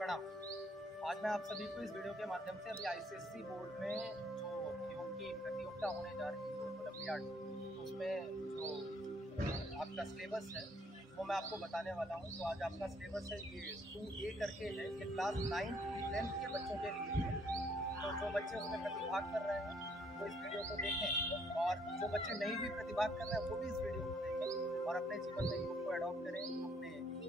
प्रणाम। आज मैं आप सभी को इस वीडियो के माध्यम से अभी आईसीएसई बोर्ड में जो योग की प्रतियोगिता होने जा रही है ओलंपियाड, तो उसमें जो आपका सिलेबस है वो मैं आपको बताने वाला हूँ। तो आज आपका सिलेबस है ये 2A करके है, ये क्लास 9th 10th के बच्चों के लिए है। तो जो बच्चे उसमें प्रतिभाग कर रहे हैं वो इस वीडियो को देखें, और जो बच्चे नहीं भी प्रतिभाग कर रहे हैं वो भी इस वीडियो को देखें और अपने जीवन में योग को अडॉप्ट करें,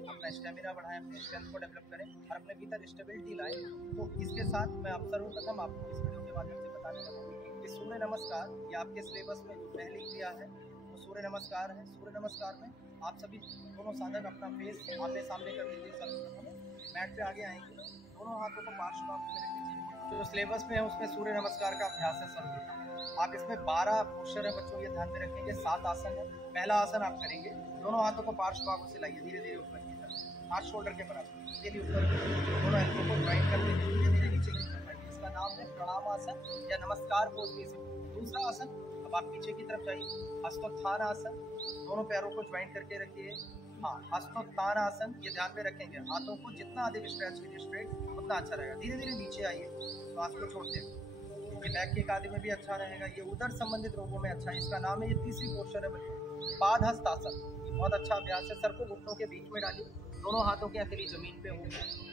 अपना स्टेमिना बढ़ाएं, अपने स्ट्रेंथ को डेवलप करें और अपने भीतर स्टेबिलिटी लाएं। तो इसके साथ मैं आप सर्वप्रथम आपको इस वीडियो के माध्यम से बताने वाला हूँ कि सूर्य नमस्कार, ये आपके सिलेबस में जो पहली क्रिया है वो सूर्य नमस्कार है। सूर्य नमस्कार में आप सभी दोनों साधक अपना फेस आमने सामने कर लीजिए। सर्वप्रथम मैट पे आगे आएंगे, दोनों हाथों को पार्श्व में रख लीजिए। जो सिलेबस में है उसमें सूर्य नमस्कार का अभ्यास है। सर्वप्रथम आप इसमें 12 पोस्चर है बच्चों, ये ध्यान में रखेंगे। 7 आसन है। पहला आसन आप करेंगे, दोनों हाथों को पार्श्व भागों से लाइए, धीरे धीरे ऊपर की तरफ, हाथ शोल्डर के बराबर, इसके लिए ऊपर दोनों एल्बो को ज्वाइन कर लीजिए, धीरे धीरे नीचे की तरफ आइए। इसका नाम है प्रणाम आसन या नमस्कार पोज भी। दूसरा आसन, अब आप पीछे की तरफ जाइए, हस्तोत्थान आसन, दोनों पैरों को ज्वाइन करके रखिए। हाँ, हस्तोत्थान आसन, ये ध्यान में रखेंगे, हाथों को जितना अधिक स्ट्रेच कीजिए स्ट्रेट उतना अच्छा रहेगा। धीरे धीरे नीचे आइए, श्वास को छोड़ते हैं, ये बैक के कार्य में भी अच्छा रहेगा, ये उदर संबंधित रोगों में अच्छा है। इसका नाम है, ये तीसरी पोस्चर है बच्चों, पाद हस्त आसन। ये बहुत अच्छा अभ्यास है। सर को घुटनों के बीच में डालिए, दोनों हाथों की हथेली जमीन पे हो,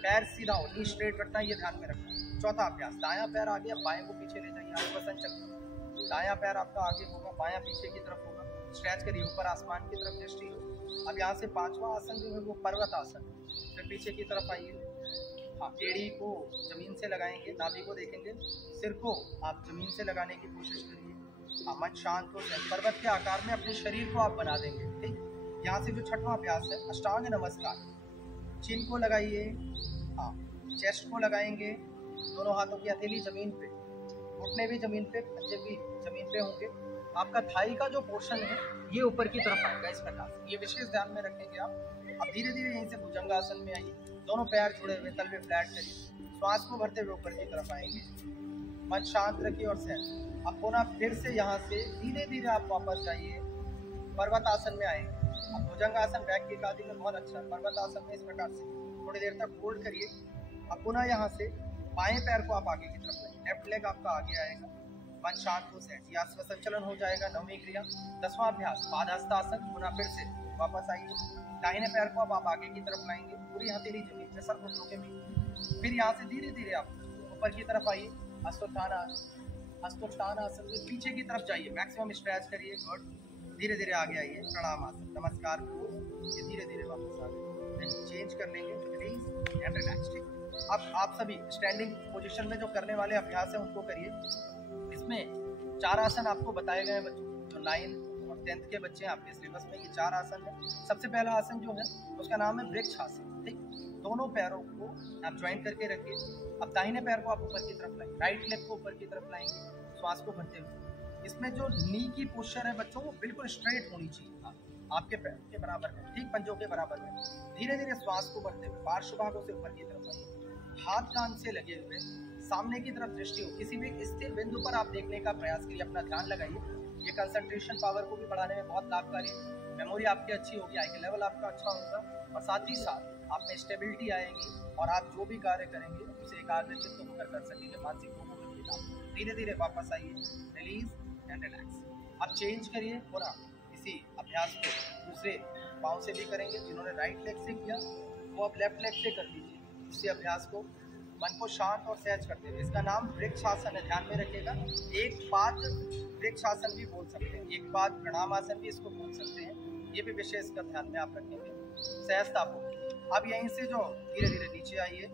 पैर सीधा हो, नी स्ट्रेट रखना है, ये ध्यान में रखना। चौथा अभ्यास, दायां पैर आगे, अब बाएं को पीछे ले जाइए, आश्वासन चक्र। दायां पैर आपका आगे होगा, बायां पीछे की तरफ होगा, स्ट्रेच करिए, ऊपर आसमान की तरफ दृष्टि हो। अब यहाँ से पांचवा आसन जो है वो पर्वत आसन। फिर पीछे की तरफ आइए, हाँ, एड़ी को जमीन से लगाएंगे, नाभि को देखेंगे, सिर को आप जमीन से लगाने की कोशिश करिए। हाँ, मन शांत हो जाए, पर्वत के आकार में अपने शरीर को आप बना देंगे। ठीक, यहाँ से जो छठवां अभ्यास है अष्टांग नमस्कार, चिन को लगाइए, हाँ, चेस्ट को लगाएंगे, दोनों हाथों की हथेली जमीन पे, घुटने भी जमीन पे, पंजे भी जमीन पे होंगे। आपका थाई का जो पोर्शन है ये ऊपर की तरफ आएगा इस प्रकार से, ये विशेष ध्यान में रखेंगे आप। अब धीरे धीरे यहीं से भुजंगासन में आइए, दोनों पैर जुड़े हुए, तलवे फ्लैट करिए, श्वास को भरते हुए ऊपर की तरफ आएंगे, मन शांत रखिए और सहज। अब पुनः फिर से यहाँ से धीरे धीरे आप वापस जाइए, पर्वत आसन में आएंगे। अब भुजंगासन बैक की कादी में बहुत अच्छा है। पर्वत आसन में इस प्रकार से थोड़ी देर तक होल्ड करिए। अब पुनः यहाँ से बाएं पैर को आप आगे की तरफ लाइए, लेफ्ट लेग आपका आगे आएगा, मन शांत हो सहज, या संचलन हो जाएगा। नौवीं क्रिया, 10वां अभ्यास पादहस्तासन, पुनः फिर से वापस आइए, दाहिने पैर को अब आप आगे की तरफ लाएंगे, पूरी हथेली जमीन पे, सर घुटनों के बीच। फिर यहाँ से धीरे धीरे आप ऊपर की तरफ आइए, हस्तोत्थान आसन। हस्तोत्थान आसन में पीछे की तरफ जाइए, मैक्सिमम स्ट्रेच करिए, गुड। धीरे धीरे आगे आइए, प्रणाम आसन, नमस्कार पोज, ये धीरे धीरे वापस आ गए, चेंज कर लेंगे, रिलीज एंड रिलैक्स। ठीक, अब आप सभी स्टैंडिंग पोजीशन में जो करने वाले अभ्यास है उनको करिए। इसमें 4 आसन आपको बताए गए हैं बच्चों, जो 9th और 10th के बच्चे हैं आपके सिलेबस में, ये 4 आसन है। सबसे पहला आसन जो है उसका नाम है वृक्ष आसन। ठीक, दोनों पैरों को आप ज्वाइन करके रखिए। अब दाहिने पैर को आप ऊपर की तरफ लाएंगे, राइट लेग को ऊपर की तरफ लाएंगे, श्वास को भरते हुए। इसमें जो नी की पोस्चर है बच्चों वो बिल्कुल स्ट्रेट होनी चाहिए, आपके पैर के बराबर में, ठीक पंजों के बराबर में। धीरे धीरे श्वास को भरते हुए पार्श्व भागों से ऊपर की तरफ आइए, हाथ कान से लगे हुए, सामने की तरफ दृष्टि हो, किसी भी स्थिर बिंदु पर आप देखने का प्रयास करिए, अपना ध्यान लगाइए। ये कंसंट्रेशन पावर को भी बढ़ाने में बहुत लाभकारी है। मेमोरी आपकी अच्छी होगी, आई लेवल आपका अच्छा होगा, और साथ ही साथ आप में स्टेबिलिटी आएगी और आप जो भी कार्य करेंगे उसे एकाग्रचित्त होकर कर सकेंगे, मानसिक रोगों में भी लाभ। धीरे धीरे वापस आइए, रिलीज एंड रिलैक्स। अब चेंज करिए, पुनः इसी अभ्यास को दूसरे पाँव से भी करेंगे। जिन्होंने राइट लेग से किया वो अब लेफ्ट लेग से कर लीजिए इसी अभ्यास को, मन को शांत और सहज करते हुए। इसका नाम वृक्ष आसन है, ध्यान में रखिएगा। एक पाद वृक्ष आसन भी बोल सकते हैं, एक पाद प्रणाम आसन भी इसको बोल सकते हैं, ये भी विशेष कर ध्यान में आप रखेंगे, सहजता को। अब यहीं से जो धीरे धीरे नीचे आइए,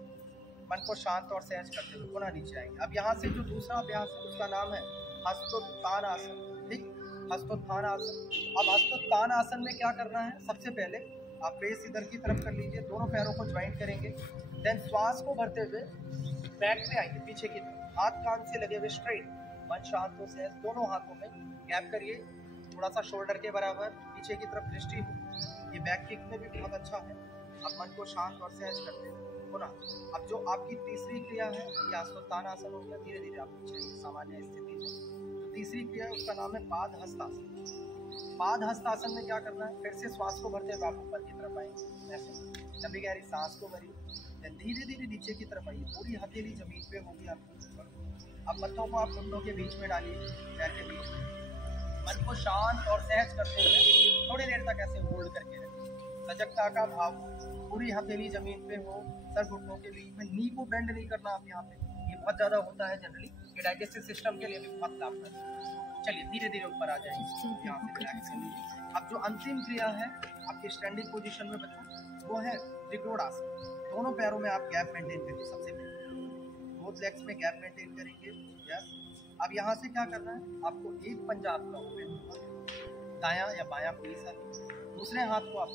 मन को शांत और सहज करते हुए पुनः नीचे आएंगे। अब यहाँ से जो दूसरा अभ्यास है उसका नाम है हस्तोत्थान आसन। ठीक, हस्तोत्थान आसन। अब हस्तोत्थान आसन में क्या करना है, सबसे पहले आप फेस इधर की तरफ कर लीजिए, दोनों पैरों को ज्वाइंट करेंगे, देन श्वास को भरते हुए बैक में आएंगे, पीछे की तरफ, हाथ कान से लगे हुए स्ट्रेट, मन शांत हो सहज, दोनों हाथों में गैप करिए, थोड़ा सा शोल्डर के बराबर, पीछे की तरफ दृष्टि हो, ये बैक किक में भी बहुत अच्छा है। अब मन को शांत और सहज करते हैं पुनः। अब जो आपकी तीसरी क्रिया है ये हस्तोत्थान आसन हो गया, धीरे धीरे आप पीछे सामान्य स्थिति में। जो तीसरी क्रिया है उसका नाम है पाद हस्तासन। पाद हस्तासन में क्या करना है, फिर से श्वास को भरते हुए आप ऊपर की तरफ आएंगे, ऐसे लंबी गहरी सांस को भरिए, धीरे धीरे नीचे की तरफ आइए, पूरी हथेली जमीन पे होगी आपकी ऊपर। अब पत्तों को आप घुटनों के बीच में डालिए, पैर के बीच में, मन को शांत और सहज करते हुए थोड़ी देर तक ऐसे होल्ड करके रखें। सजगता का भाव, पूरी हथेली जमीन पे हो, सर घुटनों के बीच में, नी को बेंड नहीं करना आप यहाँ पे, ये बहुत ज्यादा होता है जनरली, ये डाइजेस्टिव सिस्टम के लिए भी बहुत लाभदायक है। चलिए धीरे धीरे ऊपर आ जाएंगे, यहाँ पे रिलैक्स कर लीजिए। अब जो अंतिम क्रिया है आपकी स्टैंडिंग पोजीशन में बच्चों, वो है त्रिकोण आसन। दोनों पैरों में आप गैप मेंटेन करिए, सबसे पहले बोथ लेग्स में गैप मेंटेन करेंगे। यस, अब यहाँ से क्या करना है, आपको एक पंजा आपका ओपन होगा, दायां या बायां कोई सा, दूसरे हाथ को आप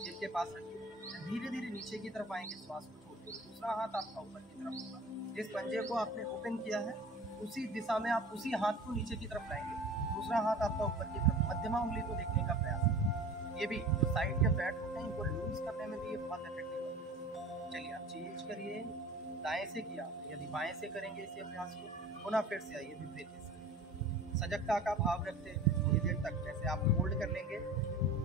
जेब के पास रखिए, धीरे धीरे नीचे की तरफ आएंगे, श्वास को छोड़ते हुए, दूसरा हाथ आपका ऊपर की तरफ होगा। जिस पंजे को आपने ओपन किया है उसी दिशा में आप उसी हाथ को नीचे की तरफ लाएंगे, दूसरा हाथ आपका ऊपर की तरफ, मध्यमा उंगली को देखने का प्रयास करें। ये भी जो साइड के फैट होते हैं इनको लूज करने में भी ये बहुत इफेक्टिव है। चलिए आप चेंज करिए, दाएं से किया, यदि बाएं से करेंगे इसी अभ्यास को, पुनः फिर से आइए विपरीत दिशा। सजगता का भाव रखते हुए थोड़ी देर तक जैसे आप होल्ड कर लेंगे,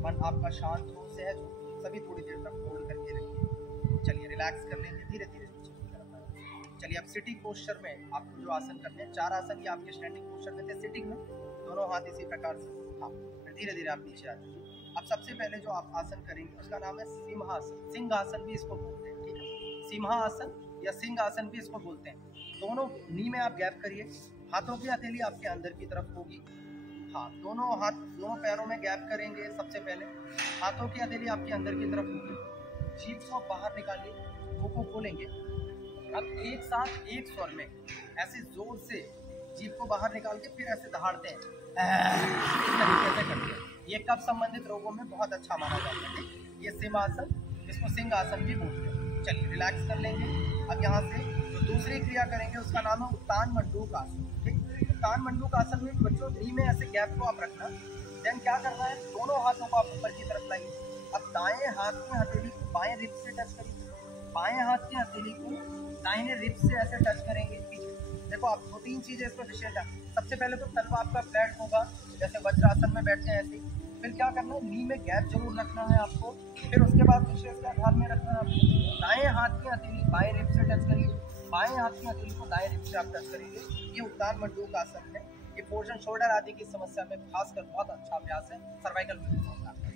मन आपका शांत हो, सहज हो, सभी थोड़ी देर तक होल्ड करके रखिए। चलिए रिलैक्स कर लेंगे धीरे धीरे नीचे की तरफ आए। चलिए अब सिटिंग पोस्चर में आपको जो आसन करने हैं, 4 आसन ही आपके स्टैंडिंग पोस्चर में थे, सिटिंग में दोनों हाथ इसी प्रकार से, हाँ, फिर धीरे धीरे आप नीचे आ जाइए। अब सबसे पहले जो आप आसन करेंगे उसका नाम है सिंहासन, सिंहासन भी इसको बोलते हैं, ठीक है, सिंहासन या सिंहासन भी इसको बोलते हैं। दोनों नी में आप गैप करिए, हाथों की हथेली आपके अंदर की तरफ होगी, हाँ, दोनों हाथ दोनों पैरों में गैप करेंगे। सबसे पहले हाथों की हथेली आपके अंदर की तरफ होगी, जीभ को बाहर निकालिए, मुंह को खोलेंगे। अब एक साथ एक स्वर में ऐसे जोर से जीभ को बाहर निकाल के फिर ऐसे दहाड़ते हैं, इस तरीके से करते हैं। ये कफ संबंधित रोगों में बहुत अच्छा माना जाता है, ठीक, ये सिंहासन, इसको सिंहासन भी बोलते हैं। चलिए रिलैक्स कर लेंगे। अब यहाँ से जो दूसरी क्रिया करेंगे उसका नाम है उत्तान मंडूक आसन, ठीक। उत्तान मंडूक आसन में बच्चों नी में ऐसे गैप को आप रखना, देन क्या करना है, दोनों हाथों को आप ऊपर की तरफ लाइए। अब दाएं हाथ की हथेली को बाएं रिब से टच करिए, बाएं हाथ की हथेली को दाहिने रिब से ऐसे टच करेंगे पीछे। देखो आप 2-3 चीजें इसमें विशेष है। सबसे पहले तो तलवा आपका फ्लैट होगा, जैसे वज्रासन में बैठते हैं ऐसे। फिर क्या करना है, नी में गैप जरूर रखना है आपको। फिर उसके बाद विशेष क्या ध्यान में रखना है आपको, दाएं हाथ की हथेली बाएं रिब से टच करिए, बाएं हाथ की हथेली को दाएं रिब से आप टच करेंगे। ये उत्तान मंडूक आसन है। ये पोर्शन शोल्डर आदि की समस्या में खासकर बहुत अच्छा अभ्यास है, सर्वाइकल में भी बहुत अच्छा है।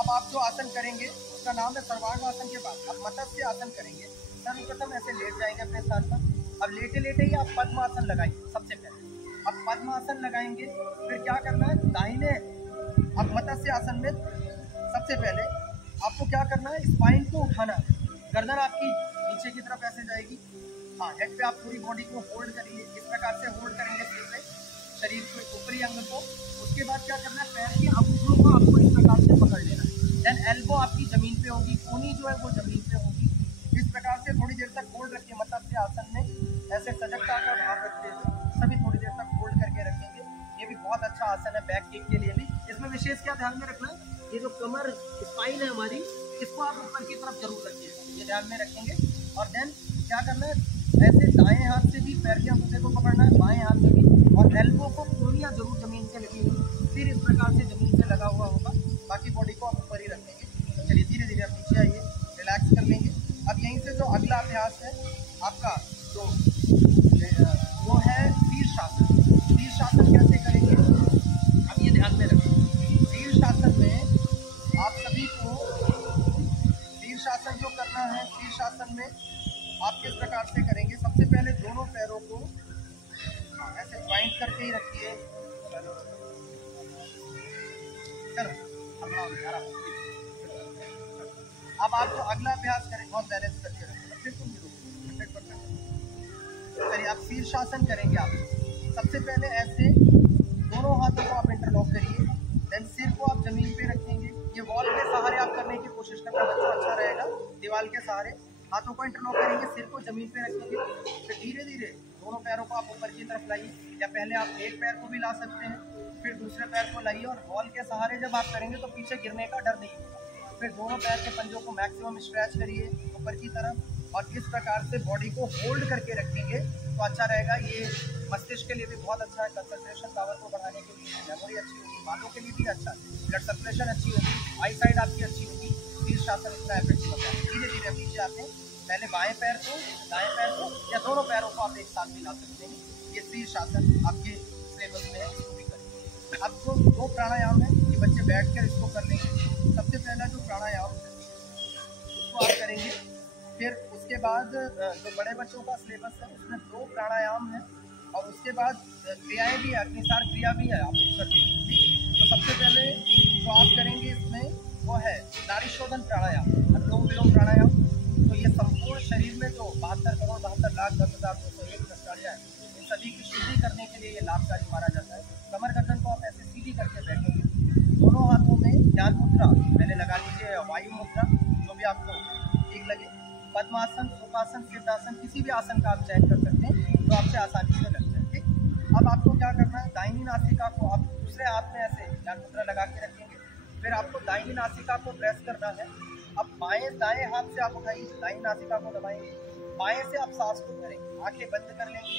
अब आप जो आसन करेंगे उसका नाम है सर्वांग आसन। के बाद अब मत्स्य आसन करेंगे। सर्वप्रथम ऐसे लेट जाएंगे अपने स्थान पर। अब लेटे लेटे ही आप पद्म आसन लगाइए सबसे पहले। अब पद्म आसन लगाएंगे, फिर क्या करना है, दाहिने अब मत्स्य आसन में सबसे पहले आपको क्या करना है, स्पाइन को उठाना है। गर्दन आपकी नीचे की तरफ ऐसे जाएगी। हाँ, हेड पे आप पूरी बॉडी को होल्ड करिए, इस प्रकार से होल्ड करेंगे सिर पे, शरीर के ऊपरी अंग को। उसके बाद क्या करना है, पैर की अंगुलियों को आपको इस प्रकार से पकड़ लेना है। देन एल्बो आपकी जमीन पे होगी, कोहनी जो है वो जमीन पे होगी। इस प्रकार से थोड़ी देर तक होल्ड रखिए मत्स्य आसन में, ऐसे सजगता का भाव रखते हुए सभी थोड़ी देर तक होल्ड करके रखेंगे। ये भी बहुत अच्छा आसन है बैक किक के लिए भी। इसमें विशेष क्या ध्यान में रखना है, ये जो कमर स्पाइन है हमारी, इसको आप ऊपर की तरफ जरूर रखिएगा, ये ध्यान में रखेंगे। और देन क्या करना है, ऐसे दाएं हाथ से भी पैर के अंगूठे को पकड़ना है, बाएं हाथ से भी, और एल्बो को कोहनियां जरूर जमीन से लगी हुई, फिर इस प्रकार से जमीन से लगा हुआ होगा। बाकी बॉडी को आप ऊपर ही रखेंगे। तो चलिए धीरे धीरे आप नीचे आइए, रिलैक्स कर लेंगे। अब यहीं से जो अगला अभ्यास है आपका, जो वो है शीर्षासन। शीर्षासन कैसे करेंगे, अब ये ध्यान में रखें। शीर्षासन में आप सभी को शीर्षासन जो करना है, शीर्षासन में आप किस प्रकार से करेंगे, सबसे पहले दोनों पैरों को ऐसे ज्वाइंट करके ही रखिए। चलो अब आप जो अगला अभ्यास करें बहुत बैलेंस करके रखें, फिर तुम चलिए आप शीर्षासन करेंगे। आप सबसे पहले ऐसे दोनों हाथों को आप इंटरलॉक करिए, देन सिर को आप जमीन पे रखेंगे। ये वॉल के सहारे आप करने की कोशिश करना बच्चों, अच्छा रहेगा। दीवार के सहारे हाथों को इंटरलॉक करेंगे, सिर को जमीन पे रखेंगे। फिर धीरे धीरे दोनों पैरों को आप ऊपर की तरफ लाइए, या पहले आप एक पैर को भी ला सकते हैं, फिर दूसरे पैर को लाइए। और वॉल के सहारे जब आप करेंगे तो पीछे गिरने का डर नहीं होगा। फिर दोनों पैर के पंजों को मैक्सिमम स्ट्रेच करिए ऊपर की तरफ, और इस प्रकार से बॉडी को होल्ड करके रखेंगे तो अच्छा रहेगा। ये मस्तिष्क के लिए भी बहुत अच्छा है, कंसंट्रेशन पावर को बढ़ाने के लिए, मेमोरी अच्छी होगी, बालों के लिए भी अच्छा है, ब्लड सर्कुलेशन अच्छी होगी, आई साइड आपकी अच्छी होगी। शीर्षासन इतना इफेक्टिव होता है। धीरे धीरे नीचे आते हैं, पहले बाएं पैर को, दाएं पैर को, या दोनों पैरों को आप एक साथ मिला सकते हैं। ये शीर्षासन आपके सिलेबस में है, इसको भी करें। अब जो दो प्राणायाम है, ये बच्चे बैठ कर इसको कर लेंगे। सबसे पहला जो प्राणायाम है उसको आप करेंगे। फिर उसके बाद जो बड़े बच्चों का सिलेबस है उसमें 2 प्राणायाम है, और उसके बाद क्रियाएं भी है, अग्निसार क्रिया भी है, आप करते हैं। तो सबसे पहले जो आप करेंगे इसमें वो है नाड़ी शोधन प्राणायाम, अनुलोम विलोम प्राणायाम। तो ये संपूर्ण शरीर में जो 72 करोड़ 72 लाख 10,201 नसकारियाँ हैं, इन सभी की शुद्धि करने के लिए ये लाभकारी माना जाता है। कमर गर्दन को आप ऐसे सीधी करके बैठेंगे, दोनों हाथों में ध्यान मुद्रा पहले लगा लीजिए, वायु मुद्रा, जो भी आपको ठीक लगे। पद्मासन, सुखासन, सिद्धासन, किसी भी आसन का आप चयन कर सकते हैं तो आपसे आसानी से लग जाए। ठीक, अब आपको क्या करना है, दाहिनी नासिका को आप दूसरे हाथ में ऐसे ध्यान मुद्रा लगा के रखेंगे। फिर आपको दाहिनी नासिका को प्रेस करना है। अब बाएं दाएं हाथ से आप उठाइए, दाहिनी नासिका को दबाएंगे, बाएं से आप सांस को भरेंगे, आंखें बंद कर लेंगे,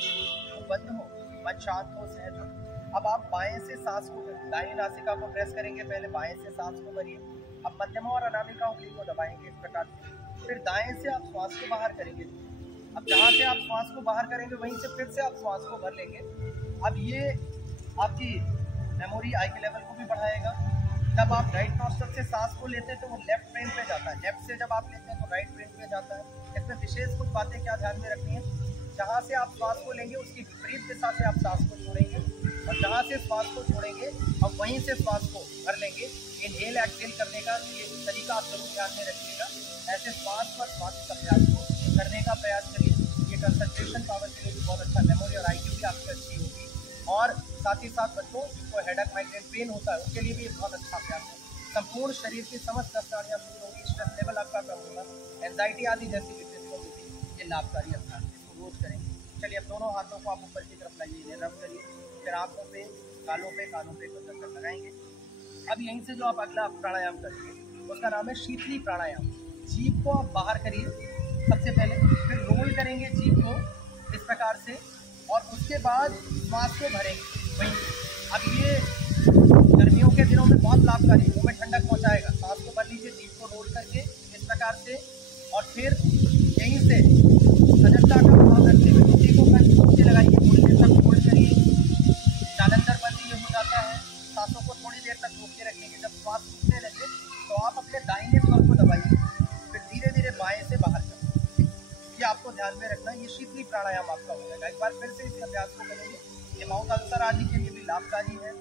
वो बंद हो, मन शांत हो, सहज हो। अब आप बाएं से सांस को भरें, दाहिनी नासिका को प्रेस करेंगे, पहले बाएं से सांस को भरिए। अब मध्यमा और अनामिका उंगली को दबाएंगे इस प्रकार से। फिर दाएं से आप श्वास को बाहर करेंगे। अब जहाँ से आप श्वास को बाहर करेंगे वहीं से फिर से आप श्वास को भर लेंगे। अब ये आपकी मेमोरी आई के लेवल को भी बढ़ाएगा। जब आप राइट नॉस्ट्रल से सांस को लेते हैं तो वो लेफ्ट ब्रेन पे जाता है, लेफ्ट से जब आप लेते हैं तो राइट ब्रेन पे जाता है। इसमें विशेष कुछ बातें क्या ध्यान में रखनी है, जहाँ से आप श्वास को लेंगे उसकी विपरीत दिशा से आप सांस को छोड़ेंगे, और जहाँ से श्वास को छोड़ेंगे अब वहीं से श्वास को भर लेंगे। इनहेल एक्सहेल करने का ये तरीका आप जरूर ध्यान में रखिएगा। ऐसे श्वास पर श्वास का अभ्यास को करने का प्रयास करिए। ये कंसंट्रेशन पावर के लिए भी बहुत अच्छा, मेमोरी और आईक्यू भी आपकी अच्छी होगी। और साथ ही साथ बच्चों जिनको हेडेक माइग्रेन पेन होता है उनके लिए भी बहुत अच्छा अभ्यास है। संपूर्ण शरीर की समस्त नसकारियाँ शुरू होगी, स्ट्रेस लेवल आपका कम होगा, एंजाइटी आदि जैसी विकृतियों में भी ये लाभकारी अभ्यास, इसको रोज करेंगे। चलिए अब दोनों हाथों को आप ऊपर की तरफ लाइए, इन्हें रब करिए, फिर आंखों पे, गालों पे, कानों पे कसरत लगाएंगे। अब यहीं से जो आप अगला प्राणायाम करेंगे उसका नाम है शीतली प्राणायाम। जीभ को आप बाहर करिए सबसे पहले, फिर रोल करेंगे जीभ को इस प्रकार से, और उसके बाद श्वास को भरेंगे वहीं। अब ये गर्मियों के दिनों में बहुत लाभकारी, मुंह में ठंडक पहुंचाएगा। सांस को भर लीजिए जीभ को रोल करके इस प्रकार से, और फिर यहीं से सजगता का भाव रखते हुए नीचे को नीचे लगाइए, थोड़ी देर तक होल्ड करिए, जालंधर बंदी ये हो जाता है। सांसों को थोड़ी देर तक रोक के रखेंगे। जब श्वास रुकने लगे तो आप ये शीतली प्राणायाम आपका हो जाएगा। एक बार फिर से इस अभ्यास को करेंगे। ये माउथ अल्सर आदि के लिए भी लाभकारी है।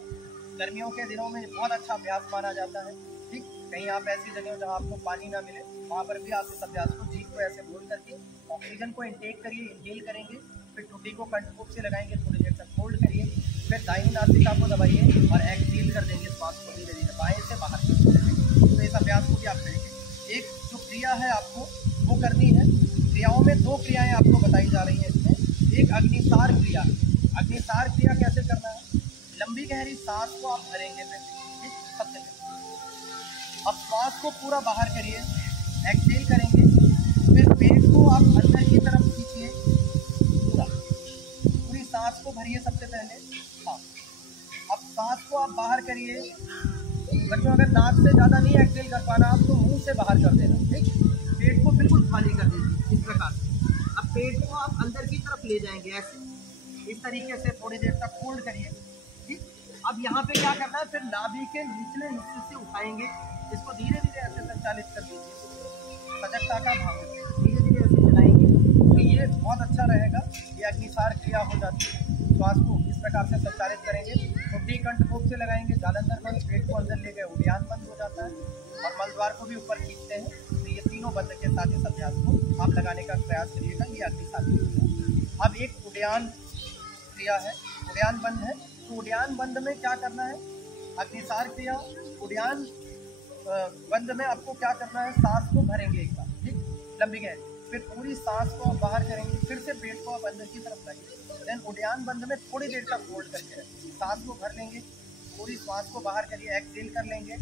गर्मियों के दिनों में बहुत अच्छा अभ्यास माना जाता है। ठीक, कहीं आप ऐसी जगह हो जहाँ आपको पानी ना मिले, वहाँ पर भी आप इस अभ्यास को जीभ को ऐसे बोल करके ऑक्सीजन को इनटेक करिए, इनहेल करेंगे, फिर टूटी को कंठपूट से लगाएंगे, थोड़ी देर तक होल्ड करिए, फिर दाहिनी नासिका को दबाइए और एक्सहेल कर देंगे श्वास को धीरे धीरे बाएं से बाहर। तो इस अभ्यास को भी आप करेंगे। एक जो क्रिया है आपको वो करनी है। क्रियाओं में दो क्रियाएं आपको बताई जा रही हैं इसमें। एक अग्निसार क्रिया। अग्निसार क्रिया कैसे करना है? लंबी गहरी सांस को आप भरेंगे पहले, ठीक, सबसे पहले। अब श्वास को पूरा बाहर करिए, एक्सहेल करेंगे, फिर पेट को आप अंदर की तरफ खींचिए, पूरा पूरी सांस को भरिए सबसे पहले। हाँ, अब सांस को आप बाहर करिए। बच्चों, अगर नाक से ज़्यादा नहीं एक्सहेल कर पाना आप तो मुंह से बाहर कर देना, ठीक। पेट को बिल्कुल खाली कर दीजिए इस प्रकार से। अब पेट को आप अंदर की तरफ ले जाएंगे ऐसे, इस तरीके से थोड़ी देर तक होल्ड करिए, ठीक। अब यहाँ पे क्या करना है, फिर नाभि के निचले हिस्से से उठाएंगे, इसको धीरे धीरे ऐसे संचालित कर दीजिए। सजगता का भाव धीरे धीरे ऐसे चलाएंगे तो ये बहुत अच्छा रहेगा। ये अग्निसार क्रिया हो जाती है। श्वास को इस प्रकार से संचालित करेंगे, टुट्टी कंठकोप से लगाएंगे, जालंधर बंद, पेट को अंदर ले गए, उद्यान बंद हो जाता है और मलद्वार को भी ऊपर खींचते हैं। तो ये तीनों बंद के साथ इस अभ्यास को आप लगाने का प्रयास करिएगा। ये अग्निसार क्रिया। अब एक उद्यान क्रिया है, उद्यान बंद है। तो उद्यान बंद में क्या करना है? अग्निसार क्रिया उद्यान बंद में आपको क्या करना है, सांस को भरेंगे एक बार, ठीक, लंबी गहरी, फिर पूरी सांस को आप बाहर करेंगे, फिर से पेट को आप अंदर की तरफ लाएंगे। देन उद्यान बंद में थोड़ी देर तक होल्ड करके रखेंगे, सांस को भर लेंगे, पूरी सांस को बाहर करिए, एक्सहेल कर लेंगे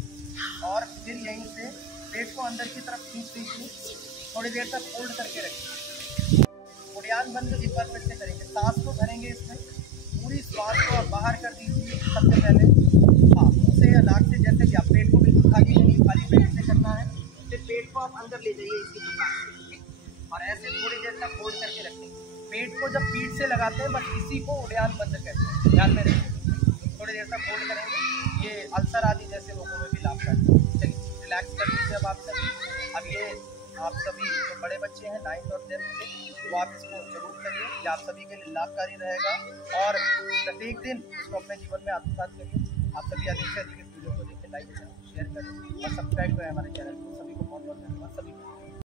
और फिर यहीं से पेट को अंदर की तरफ खींच लीजिए, थोड़ी देर तक होल्ड करके रखिए। उद्यान बंद एक बार फिर से करेंगे, सांस को भरेंगे, इसमें पूरी श्वास को आप बाहर कर दीजिए सबसे पहले। हाँ, मुँह से या नाक से, जैसे कि आप पेट को बिल्कुल खाली नहीं, खाली पेट से करना है। फिर पेट को आप अंदर ले जाइए इसी प्रकार से, ठीक, और ऐसे थोड़ी देर तक होल्ड करके रखेंगे। पेट को जब पीठ से लगाते हैं बस इसी को उद्यान बंद कहते हैं, ध्यान में रखिए। थोड़ी देर तक होल्ड करेंगे। ये अल्सर आदि जैसे रोगों में भी लाभकारी है। चलिए रिलैक्स कर लीजिए अब आप सभी। अब ये आप सभी जो बड़े बच्चे हैं 9th और 10th के, वो आप इसको जरूर करिए। ये आप सभी के लिए लाभकारी रहेगा और प्रत्येक दिन इसको अपने जीवन में आत्मसात करिए। आप सभी अधिक से अधिक इस वीडियो को देखें, लाइक करें, शेयर करें और सब्सक्राइब करें हमारे चैनल को। सभी को बहुत बहुत धन्यवाद सभी को।